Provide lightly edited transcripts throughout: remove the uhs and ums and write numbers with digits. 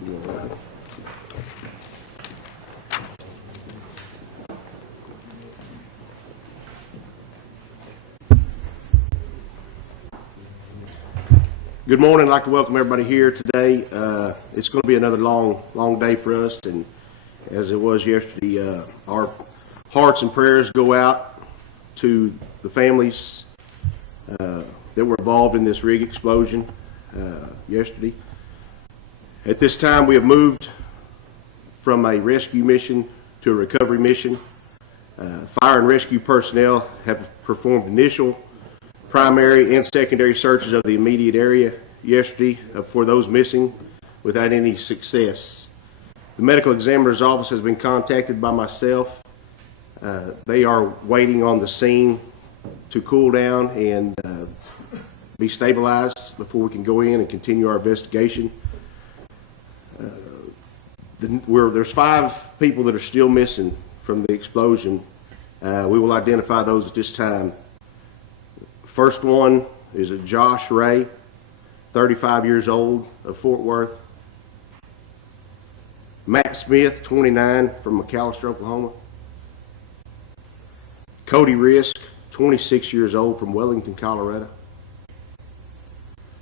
Good morning. I'd like to welcome everybody here today. It's going to be another long day for us, and as it was yesterday, our hearts and prayers go out to the families that were involved in this rig explosion yesterday. At this time, we have moved from a rescue mission to a recovery mission. Fire and rescue personnel have performed initial, primary, and secondary searches of the immediate area yesterday for those missing without any success. The medical examiner's office has been contacted by myself. They are waiting on the scene to cool down and be stabilized before we can go in and continue our investigation. There's 5 people that are still missing from the explosion. We will identify those at this time. First one is a Josh Ray, 35 years old, of Fort Worth. Matt Smith, 29, from McAllister, Oklahoma. Cody Risk, 26 years old, from Wellington, Colorado.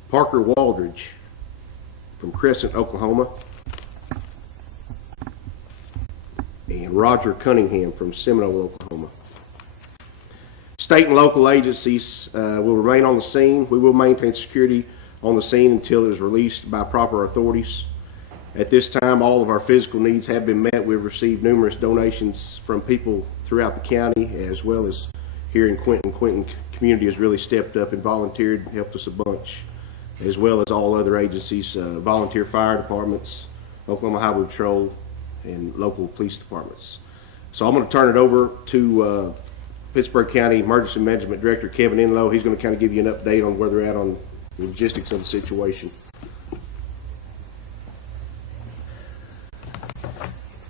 Parker Waldridge, from Crescent, Oklahoma. And Roger Cunningham from Seminole, Oklahoma. State and local agencies will remain on the scene. We will maintain security on the scene until it is released by proper authorities. At this time, all of our physical needs have been met. We've received numerous donations from people throughout the county, as well as here in Quinton. Quinton community has really stepped up and volunteered, helped us a bunch, as well as all other agencies, volunteer fire departments, Oklahoma Highway Patrol, and local police departments. So I'm going to turn it over to Pittsburgh County Emergency Management Director Kevin Enlow. He's going to kind of give you an update on where they're at on the logistics of the situation.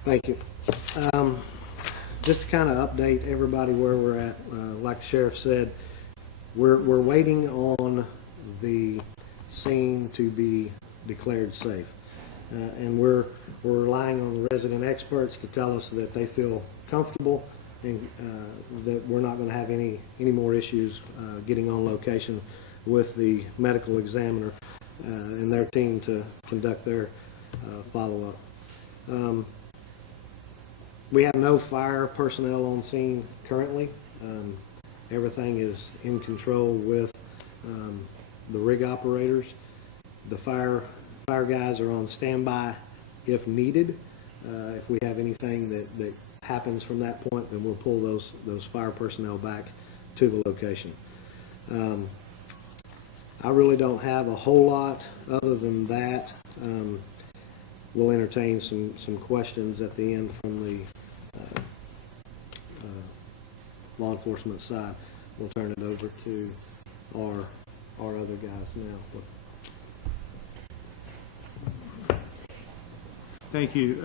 Thank you. Just to kind of update everybody where we're at, like the sheriff said, we're waiting on the scene to be declared safe. And we're relying on the resident experts to tell us that they feel comfortable and that we're not going to have any more issues getting on location with the medical examiner and their team to conduct their follow-up. We have no fire personnel on scene currently. Everything is in control with the rig operators. The fire guys are on standby if needed. If we have anything that happens from that point, then we'll pull those fire personnel back to the location. I really don't have a whole lot other than that. We'll entertain some questions at the end from the law enforcement side. We'll turn it over to our other guys now. Thank you.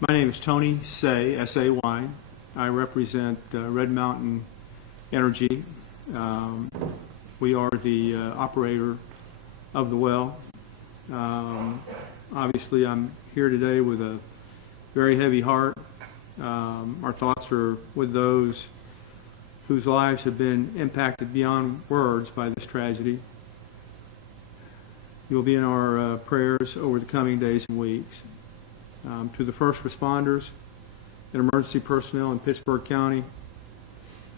My name is Tony Say, S-A-Y. I represent Red Mountain Energy. We are the operator of the well. Obviously, I'm here today with a very heavy heart. Our thoughts are with those whose lives have been impacted beyond words by this tragedy. You'll be in our prayers over the coming days and weeks. To the first responders and emergency personnel in Pittsburgh County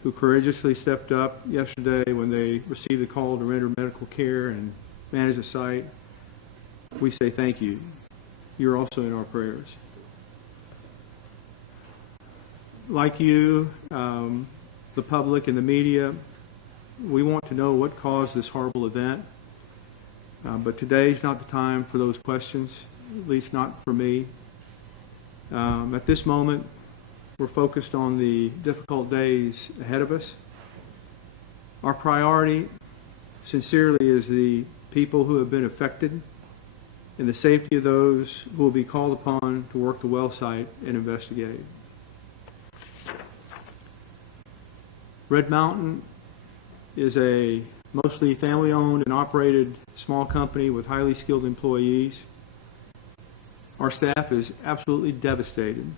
who courageously stepped up yesterday when they received the call to render medical care and manage the site, we say thank you. You're also in our prayers. Like you, the public and the media, we want to know what caused this horrible event. But today's not the time for those questions, at least not for me. At this moment, we're focused on the difficult days ahead of us. Our priority, sincerely, is the people who have been affected and the safety of those who will be called upon to work the well site and investigate. Red Mountain is a mostly family-owned and operated small company with highly skilled employees. Our staff is absolutely devastated.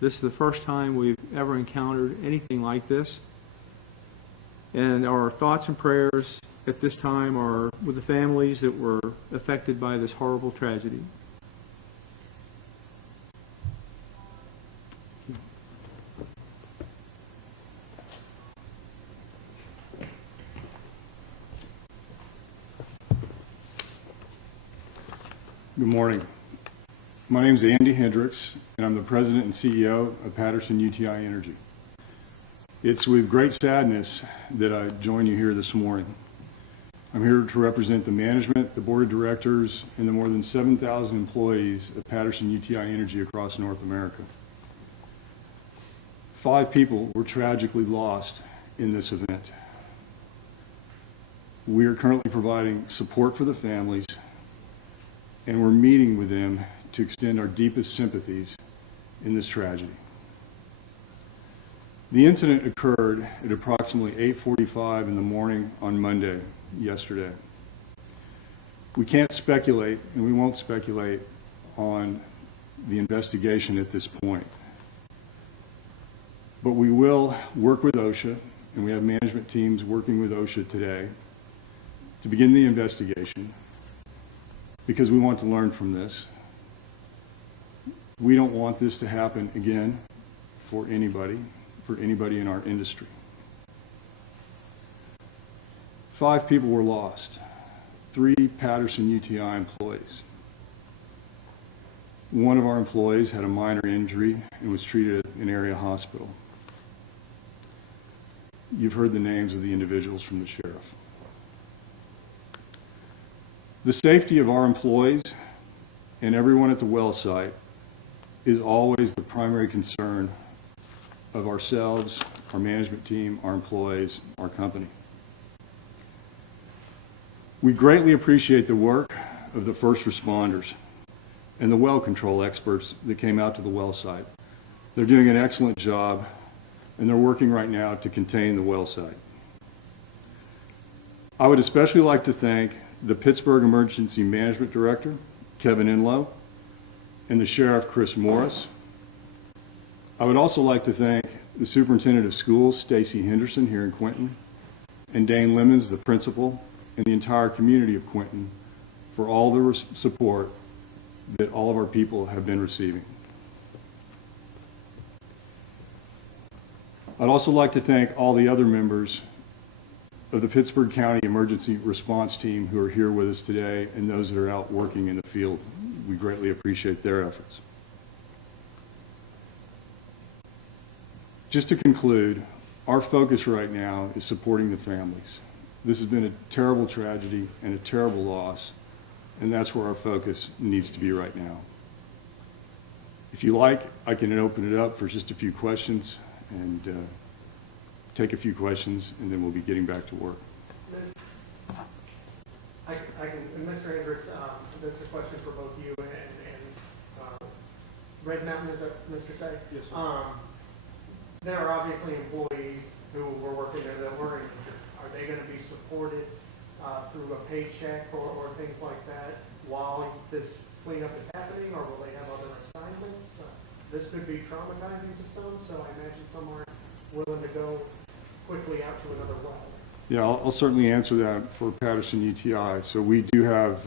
This is the first time we've ever encountered anything like this. And our thoughts and prayers at this time are with the families that were affected by this horrible tragedy. Good morning. My name is Andy Hendricks, and I'm the President and CEO of Patterson UTI Energy. It's with great sadness that I join you here this morning. I'm here to represent the management, the board of directors, and the more than 7,000 employees of Patterson UTI Energy across North America. 5 people were tragically lost in this event. We are currently providing support for the families, and we're meeting with them to extend our deepest sympathies in this tragedy. The incident occurred at approximately 8:45 in the morning on Monday, yesterday. We can't speculate, and we won't speculate on the investigation at this point. But we will work with OSHA, and we have management teams working with OSHA today to begin the investigation, because we want to learn from this. We don't want this to happen again for anybody in our industry. 5 people were lost, 3 Patterson UTI employees. One of our employees had a minor injury and was treated at an area hospital. You've heard the names of the individuals from the sheriff. The safety of our employees and everyone at the well site is always the primary concern of ourselves, our management team, our employees, our company. We greatly appreciate the work of the first responders and the well control experts that came out to the well site. They're doing an excellent job, and they're working right now to contain the well site. I would especially like to thank the Pittsburgh Emergency Management Director, Kevin Inlow, and the Sheriff, Chris Morris. I would also like to thank the Superintendent of Schools, Stacy Henderson, here in Quinton, and Dane Lemons, the principal, and the entire community of Quinton for all the support that all of our people have been receiving. I'd also like to thank all the other members of the Pittsburgh County Emergency Response Team who are here with us today, and those that are out working in the field. We greatly appreciate their efforts. Just to conclude, our focus right now is supporting the families. This has been a terrible tragedy and a terrible loss, and that's where our focus needs to be right now. If you like, I can open it up for just a few questions and take a few questions, and then we'll be getting back to work. Mr. Hendricks, this is a question for both you and Red Mountain, is that Mr. Say? Yes, sir. There are obviously employees who were working there that were injured. Are they going to be supported through a paycheck or things like that while this cleanup is happening, or will they have other assignments? This could be traumatizing to some, so I imagine some aren't willing to go quickly out to another well. Yeah, I'll certainly answer that for Patterson UTI. So we do have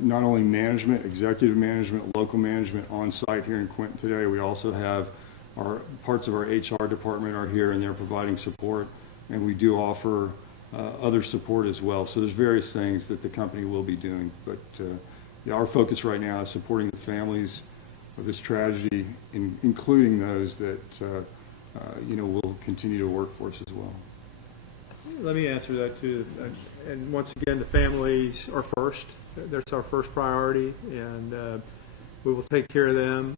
not only management, executive management, local management on site here in Quinton today. We also have our parts of our HR department are here, and they're providing support, and we do offer other support as well. So there's various things that the company will be doing, but yeah, our focus right now is supporting the families of this tragedy, including those that will continue to work for us as well. Let me answer that too. And once again, the families are first. That's our first priority, and we will take care of them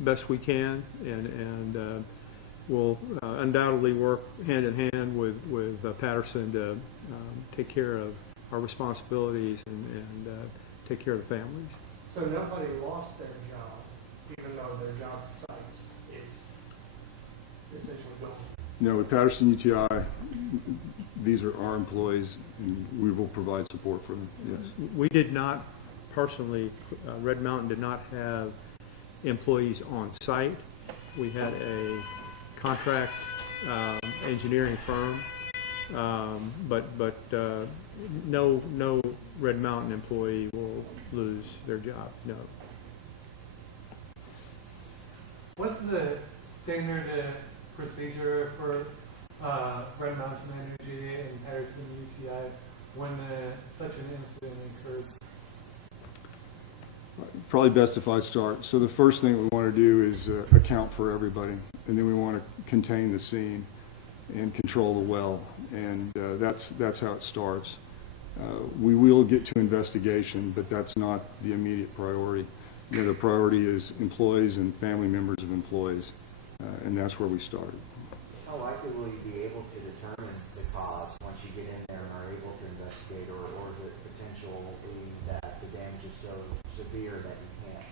best we can, and we'll undoubtedly work hand in hand with Patterson to take care of our responsibilities and take care of the families. So nobody lost their job, even though their job site is essentially gone? No, with Patterson UTI, these are our employees, and we will provide support for them, yes. We did not personally, Red Mountain did not have employees on site. We had a contract engineering firm, but no Red Mountain employee will lose their job, no. What's the standard procedure for Red Mountain Energy and Patterson UTI when such an incident occurs? Probably best if I start. So the first thing we want to do is account for everybody, and then we want to contain the scene and control the well, and that's how it starts. We will get to investigation, but that's not the immediate priority. You know, the priority is employees and family members of employees, and that's where we started. How likely will you be able to determine the cause once you get in there and are able to investigate, or is it potentially that the damage is so severe that you can't?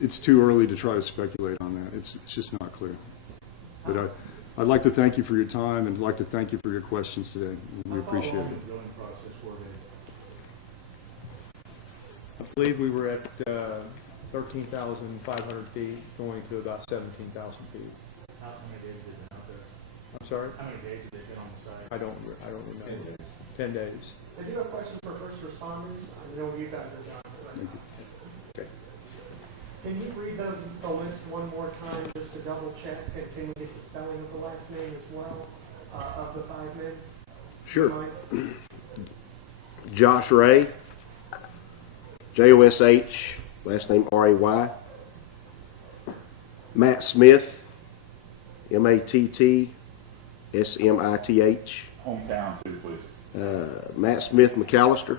It's too early to try to speculate on that. It's just not clear. But I'd like to thank you for your time, and I'd like to thank you for your questions today. We appreciate it. I believe we were at 13,500 feet, going to about 17,000 feet. How many days is it out there? I'm sorry? How many days did they get on the site? I don't remember. 10 days. I do have a question for first responders. I know you guys are done. But can you read the list one more time just to double check? And can we get the spelling of the last name as well of the 5 men? Sure. Mike? Josh Ray, Josh, last name Ray. Matt Smith, Mattsmith. Hometown too, please. Matt Smith McAllister,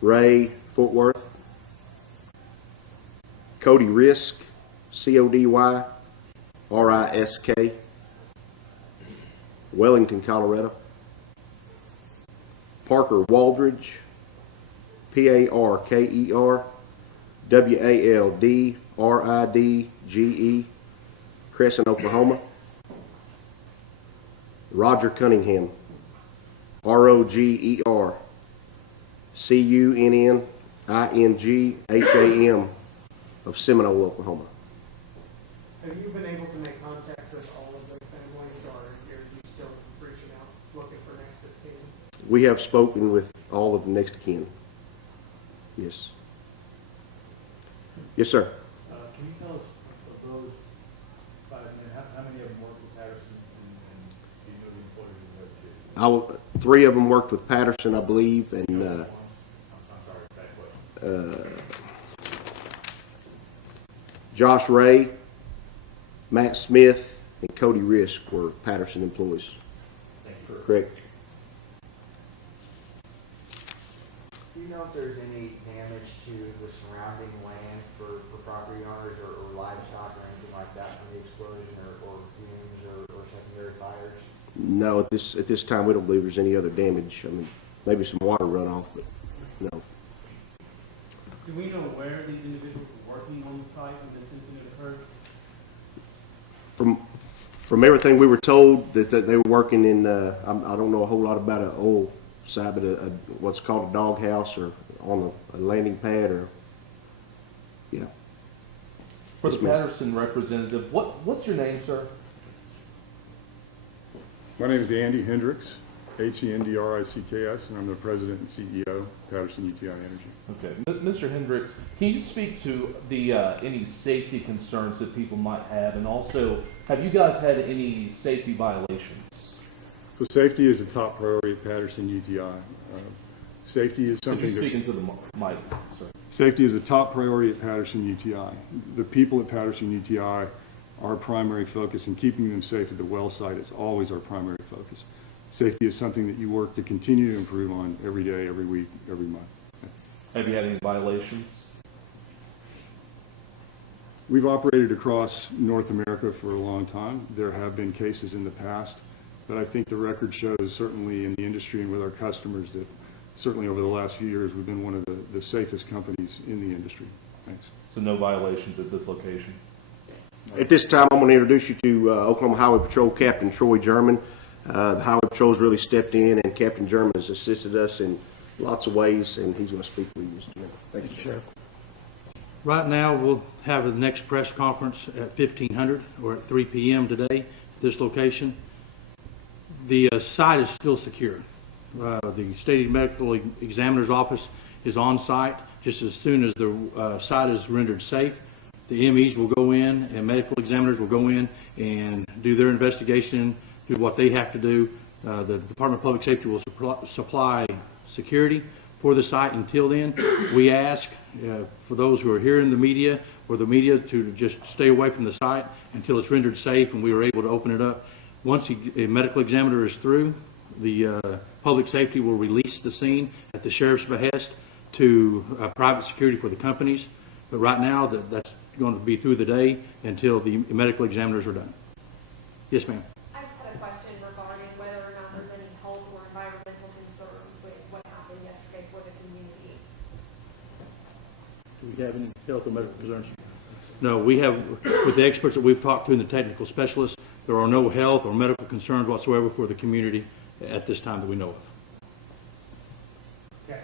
Ray Fort Worth, Cody Risk, CODY RISK, Wellington, Colorado, Parker Waldridge, PARKER WALDRIDGE, Crescent, Oklahoma, Roger Cunningham, ROGER CUNNINGHAM of Seminole, Oklahoma. Have you been able to make contact with all of those families, or are you still reaching out, looking for next of kin? We have spoken with all of the next of kin. Yes. Yes, sir. Can you tell us of those 5 men, how many of them work with Patterson, and do you know the employees of those 2? 3 of them worked with Patterson, I believe, and I'm sorry, bad question. Josh Ray, Matt Smith, and Cody Risk were Patterson employees. Thank you. Correct. Do you know if there's any damage to the surrounding land for property owners or livestock or anything like that from the explosion, or fumes or secondary fires? No, at this time, we don't believe there's any other damage. I mean, maybe some water runoff, but no. Do we know where these individuals were working on the site when this incident occurred? From everything we were told, that they were working in, I don't know a whole lot about an oil side, but what's called a dog house, or on a landing pad, or, yeah. For the Yes, ma'am. Patterson representative, what's your name, sir? My name is Andy Hendricks, HENDRICKS, and I'm the president and CEO of Patterson UTI Energy. Okay, Mr. Hendricks, can you speak to the any safety concerns that people might have, and also, have you guys had any safety violations? So safety is a top priority at Patterson UTI. Safety is Could something you that... speak into the mic, sir? Safety is a top priority at Patterson UTI. The people at Patterson UTI, our primary focus, and keeping them safe at the well site is always our primary focus. Safety is something that you work to continue to improve on every day, every week, every month. Have you had any violations? We've operated across North America for a long time. There have been cases in the past, but I think the record shows, certainly in the industry and with our customers, that certainly over the last few years, we've been one of the safest companies in the industry. Thanks. So no violations at this location? At this time, I'm going to introduce you to Oklahoma Highway Patrol Captain Troy German. The Highway Patrol's really stepped in, and Captain German has assisted us in lots of ways, and he's going to speak with you, Mr. Chairman. Thank you, Sheriff. Right now, we'll have the next press conference at 1500 or at 3 p.m. today at this location. The site is still secure. The state medical examiner's office is on site. Just as soon as the site is rendered safe, the MEs will go in and medical examiners will go in and do their investigation, do what they have to do. The Department of Public Safety will supply security for the site. Until then, we ask for those who are here in the media or the media to just stay away from the site until it's rendered safe and we are able to open it up. Once a medical examiner is through, the public safety will release the scene at the sheriff's behest to private security for the companies. But right now, that's going to be through the day until the medical examiners are done. Yes, ma'am. I just had a question regarding whether or not there's any health or environmental concerns with what happened yesterday for the community. Do we have any health or medical concerns? No, we have, with the experts that we've talked to and the technical specialists, there are no health or medical concerns whatsoever for the community at this time that we know of. Can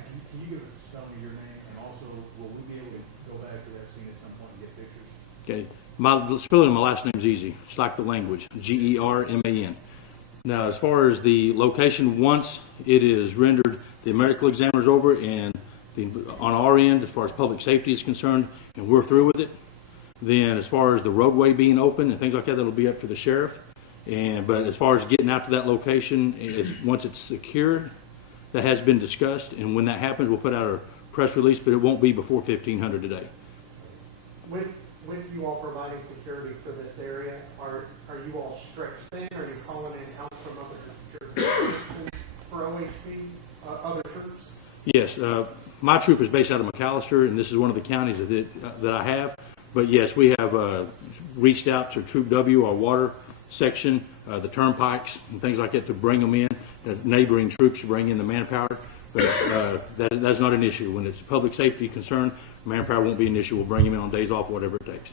you tell me your name, and also, will we be able to go back to that scene at some point and get pictures? Okay, spelling of my last name is easy. It's like the language, German. Now, as far as the location, once it is rendered, the medical examiner's over, and on our end, as far as public safety is concerned, and we're through with it, then as far as the roadway being open and things like that, that'll be up to the sheriff. But as far as getting out to that location, once it's secured, that has been discussed, and when that happens, we'll put out a press release, but it won't be before 1500 today. With you all providing security for this area, are you all stretched thin? Are you calling in help from other jurisdictions for OHP, other troops? Yes, my troop is based out of McAllister, and this is one of the counties that I have. But yes, we have reached out to Troop W, our water section, the turnpikes and things like that to bring them in, neighboring troops to bring in the manpower. But that's not an issue. When it's a public safety concern, manpower won't be an issue. We'll bring them in on days off, whatever it takes.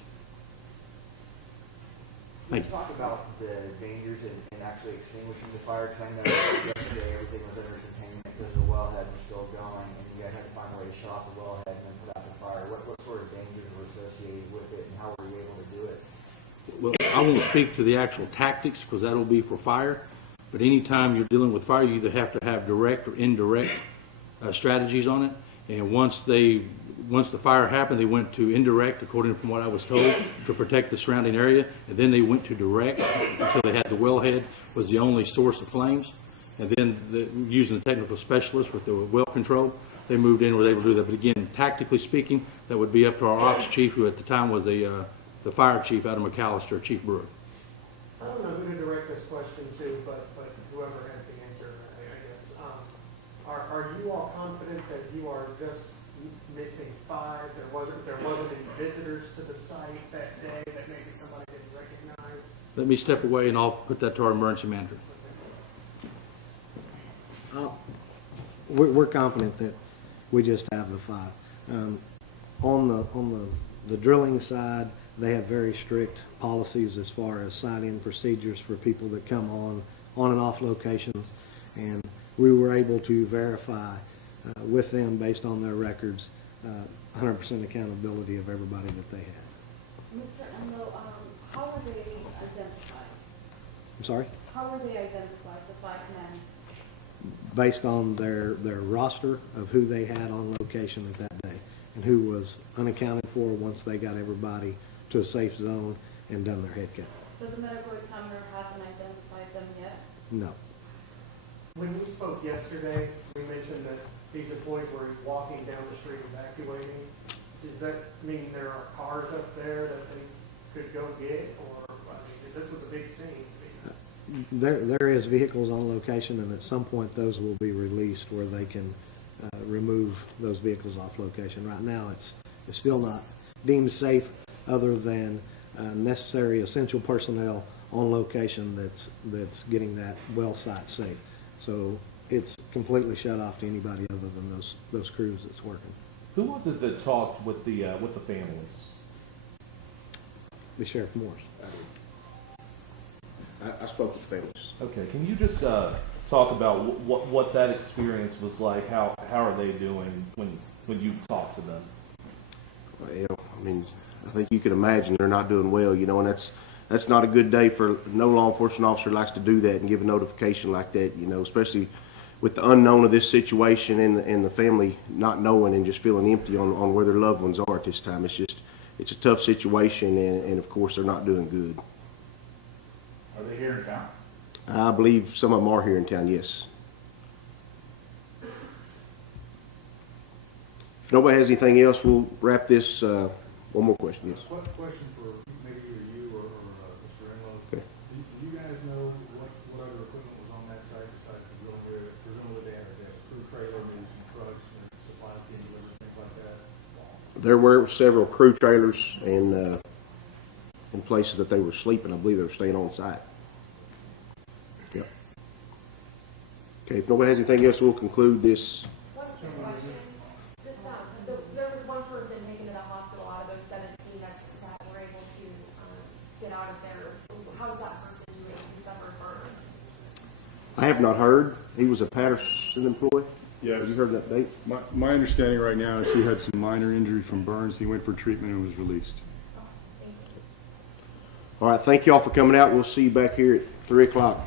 Thank you. Talk about the dangers in actually extinguishing the fire. Because I know yesterday everything was under containment because the wellhead was still going, and you guys had to find a way to shut off the wellhead and then put out the fire. What sort of dangers were associated with it, and how were you able to do it? Well, I won't speak to the actual tactics because that'll be for fire. But anytime you're dealing with fire, you either have to have direct or indirect strategies on it. And once the fire happened, they went to indirect, according to what I was told, to protect the surrounding area. And then they went to direct until they had the wellhead was the only source of flames. And then using the technical specialists with the well control, they moved in and were able to do that. But again, tactically speaking, that would be up to our ops chief, who at the time was the fire chief out of McAllister, Chief Brewer. I don't know who to direct this question to, but whoever has the answer, I guess. Are you all confident that you are just missing 5? There wasn't any visitors to the site that day that maybe somebody didn't recognize? Let me step away and I'll put that to our emergency manager. We're confident that we just have the 5. On the drilling side, they have very strict policies as far as sign-in procedures for people that come on and off locations, and we were able to verify with them based on their records 100% accountability of everybody that they had. Mr. Endo, how were they identified? I'm sorry? How were they identified, the 5 men? Based on their roster of who they had on location at that day and who was unaccounted for once they got everybody to a safe zone and done their head count. So the medical examiner hasn't identified them yet? No. When we spoke yesterday, we mentioned that these employees were walking down the street evacuating. Does that mean there are cars up there that they could go get, or, I mean, this was a big scene? There is vehicles on location, and at some point those will be released where they can remove those vehicles off location. Right now, it's still not deemed safe other than necessary essential personnel on location that's getting that well site safe. So it's completely shut off to anybody other than those crews that's working. Who was it that talked with the families? The Sheriff Morris. I spoke with families. Okay, can you just talk about what that experience was like. How are they doing when you talk to them? Well, I mean, I think you can imagine they're not doing well, you know, and that's not a good day for no law enforcement officer likes to do that and give a notification like that, you know, especially with the unknown of this situation and the family not knowing and just feeling empty on where their loved ones are at this time. It's a tough situation, and of course they're not doing good. Are they here in town? I believe some of them are here in town, yes. If nobody has anything else, we'll wrap this, one more question, yes. Question for maybe either you or Mr. Enlow. Okay. Do you guys know what other equipment was on that site besides the drilling rig? Presumably they had a crew trailer, maybe some trucks, supply team, things like that? There were several crew trailers and in places that they were sleeping. I believe they were staying on site. Yep. Okay, if nobody has anything else, we'll conclude this. One quick question. Just, there was one person taken to the hospital out of those 17 that were able to get out of there. How is that person doing? He suffered burns. I have not heard. He was a Patterson employee. Yes. Have you heard that date? My understanding right now is he had some minor injury from burns. He went for treatment and was released. All right, thank you all for coming out. We'll see you back here at 3 o'clock.